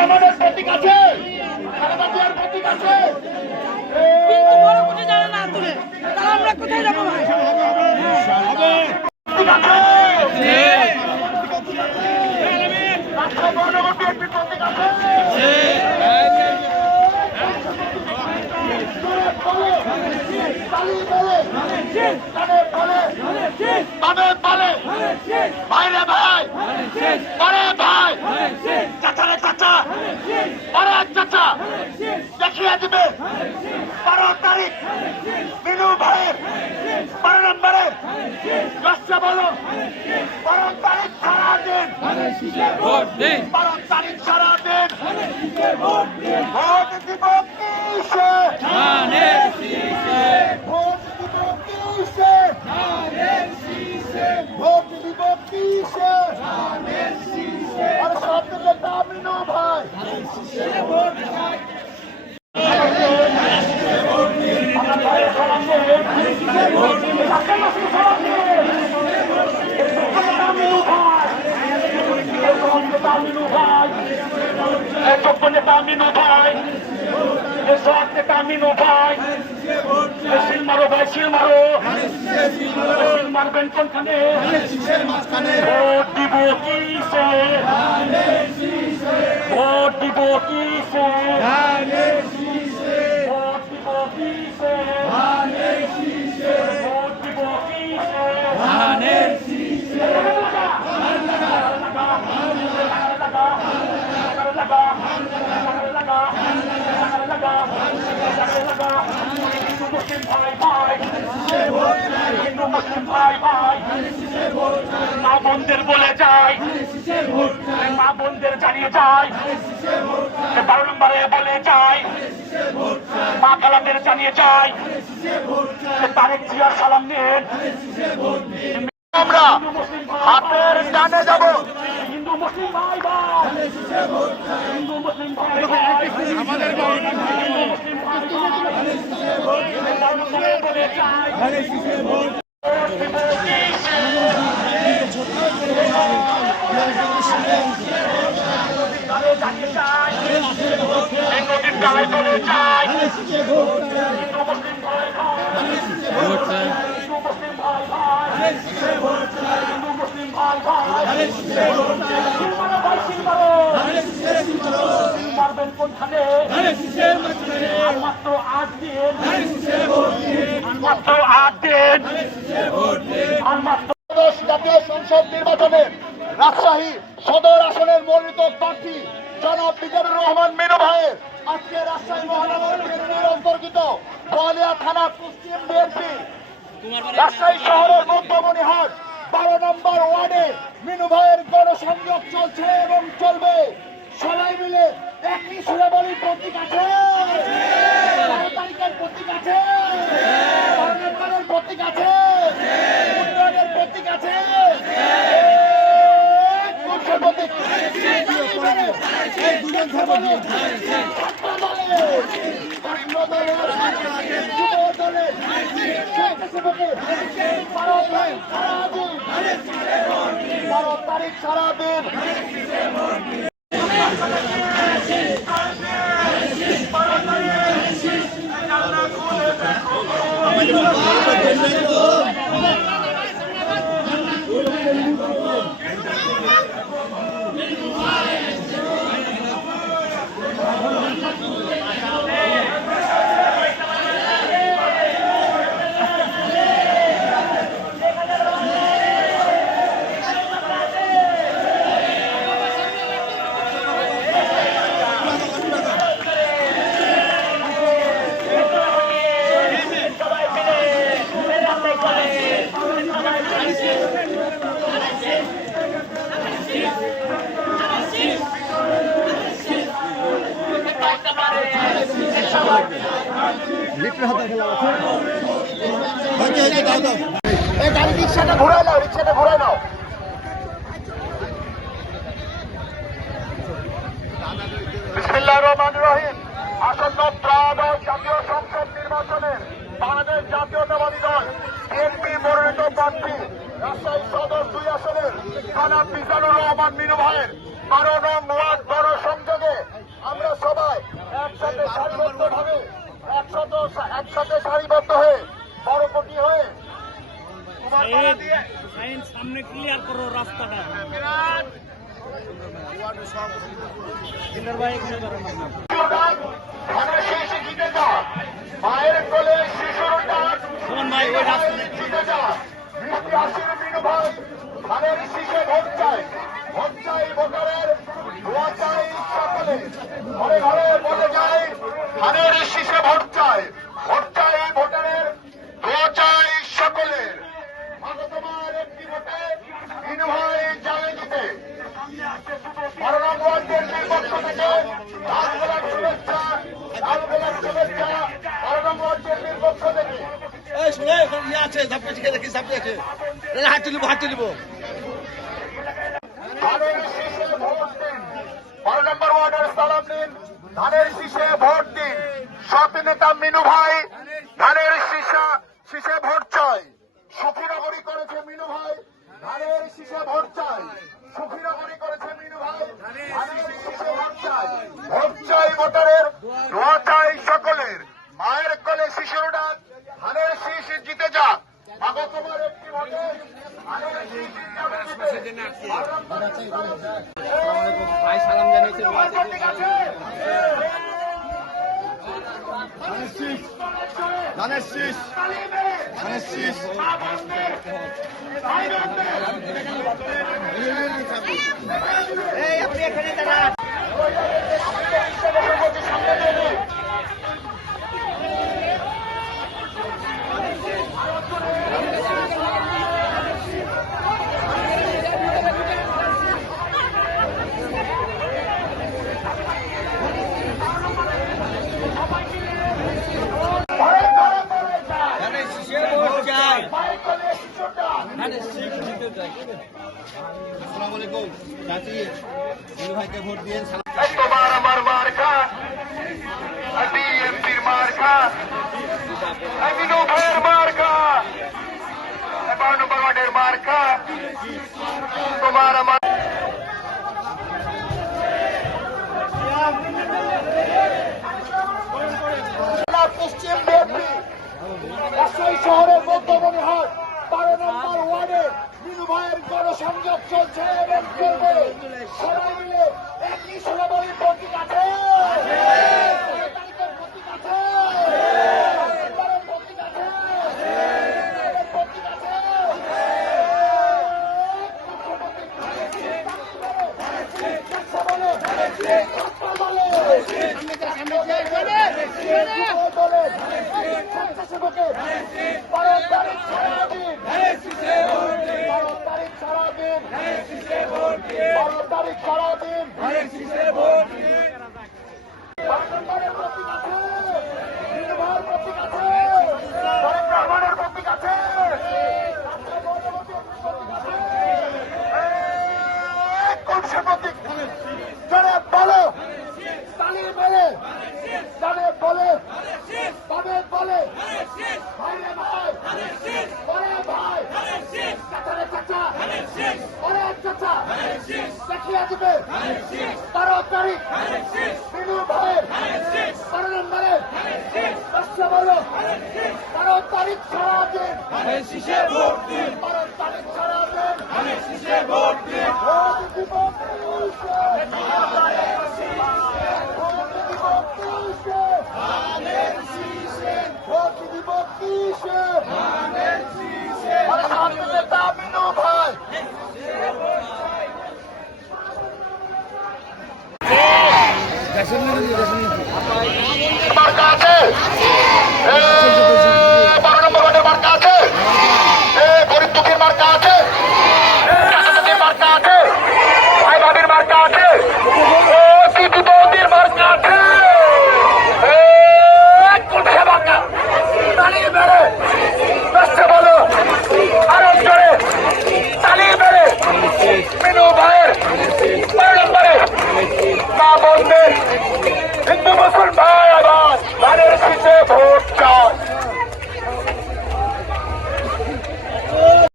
রহমানের প্রতীক আছে, খালেদা জিয়ার প্রতীক আছে, কিন্তু বড় কিছু জানে না তুমি, তাহলে আমরা কোথায় যাবো ভাই? ভাইরে ভাই, পরে ভাই, চাচারে চাচা, পরে চাচা দেখিয়ে দিবে 12 তারিখ মিনু ভাইয়ের 12 নম্বরের রাস্তা বলো 12 তারিখ সারাদিন, 12 তারিখ সারাদিন ভোট দিব কিসে, ভোট দিব কিসে, ভোট দিব কিসে, আর সব থেকে মিনু ভাই মিনু ভাই, সব নেতা মিনু ভাই, শিল মারো ভাই, শিল মারো, শিল মারবেন কোনখানে, ভোট দিব কিসে, ভোট দিব কিসে, ভোট দিব কিসে, ভোট দিব কিসে, মুসলিম ভাই ভাই, হিন্দু মুসলিম ভাই ভাই, মা বোনদের বলে যায়, মা বোনদের জানিয়ে যায়, 12 নম্বরে বলে যায়, মা কালামদের জানিয়ে যায়, তারেক জিয়ার সালাম নিন, আমরা হাতের ডানে যাব, হিন্দু মুসলিম ভাই ভাই, হিন্দু মুসলিম ভাই ভাই, আমাদের হিন্দু মুসলিম ভাই ভাই বলে যায়, নদীর ডালে বলে যায়, হিন্দু মুসলিম ভাই ভাই, হিন্দু মুসলিম ভাই ভাই, হিন্দু মুসলিম ভাই ভাই, সিলমারো ভাই সিলমারো, মারবেন কোনখানে, আর মাত্র 8 দিন, আর মাত্র 8 দিন, আর মাত্র জাতীয় সংসদ নির্বাচনে রাজশাহী সদর আসনের মনোনীত প্রার্থী জনাব মিজানুর রহমান মিনু ভাইয়ের আজকে রাজশাহী মহানগর বিএনপির অন্তর্গত বোয়ালিয়া থানা পশ্চিম বিএনপি রাজশাহী শহরের মধ্যমণিহাট 12 নম্বর ওয়ার্ডে মিনু ভাইয়ের গণসংযোগ চলছে এবং চলবে। সবাই মিলে একই সুরে বলি প্রতীক আছে, 12 তারিখের প্রতীক আছে, 12 নম্বরের প্রতীক আছে, উন্নয়নের প্রতীক আছে, প্রতীক তারিখ সারাদিন রিক্সাটা ঘুরাই নাও, রিক্সাটা ঘুরাই নাও। বিসমিল্লাহির রহমানির রহিম। আসন্ন ত্রয়োদশ জাতীয় সংসদ নির্বাচনে বাংলাদেশ জাতীয়তাবাদী দল বিএনপি মনোনীত প্রার্থী রাজশাহী সদর 2 আসনের জনাব মিজানুর রহমান মিনু ভাইয়ের 12 নং ওয়ার্ড গণসংযোগে একসাথে সারিবদ্ধ হয়ে বড়পটি হয়ে সামনে ক্লিয়ার করো রাস্তাটা। মায়ের কোলে শিশুর ডাক ভাই ওই রাস্তা জিতে যা বৃষ্টি আসির মিনু ভাই ধানের শীষে ভোট চাই ভোটারের দোয়া চাই সকলে ঘরে ঘরে বলে যায় ধানের শীষে ভোট চাই ভোটারের দোয়া চাই সকলের মাগো তোমার একটি ভোটে মিনু ভাই যায় দিতে 12 নং ওয়ার্ডের পক্ষ থেকে লাল গোলাপ শুভেচ্ছা 12 নং ওয়ার্ডের পক্ষ থেকে আছে হাত তুলিব ধানের শীষে ভোট দিন 12 নম্বর ওয়ার্ডের সালাম দিন ধানের শীষে ভোট দিন সৎ নেতা মিনু ভাই ধানের শীষে ভোট চাই সুখীনগরী করেছে মিনু ভাই ধানের শীষে ভোট চাই সুখীনগরী করেছে মিনু ভাই ধানের শীষে ভোট চাই ভোটারের দোয়া চাই সকলের মায়ের কোলে শিশুর ডাক ধানের শীষ জিতে যা মাগো তোমার একটি ভোটে ধানের শীষ জিতে ভাই সালাম জানিয়েছে ধানের শীষ আপনি এখানে দাঁড়া আসসালামু আলাইকুম চাচি মিনু ভাইকে ভোট দিয়েন তোমার আমার মার্কা বিএনপির মার্কা মিনু ভাইয়ের মার্কা 12 নম্বর ওয়ার্ডের মার্কা তোমার আমার পশ্চিম বিএনপি রাজশাহী শহরের মধ্যমণিহাট 12 নম্বর ওয়ার্ডে মিনু ভাইয়ের গণসংযোগ চলছে এবং চলবে সবাই মিলে একই সমাবলী প্রতীক আছে দেখিয়ে দিবে 12 তারিখ মিনু ভাইয়ের 12 নম্বরে 12 তারিখ সারাদিন 12 তারিখ সারাদিন ভোট দিব মিনু ভাই মার্কা আছে 12 নম্বর ওয়ার্ডের মার্কা আছে গরিব দুঃখীর মার্কা আছে মার্কা আছে ভাই ভাবির মার্কা আছে দিদি বৌদির মার্কা আছে মার্কা তালি মেরে বেসতে বলো আরো জোরে তালি মেরে মিনু ভাইয়ের 12 নম্বরে মা বোনদের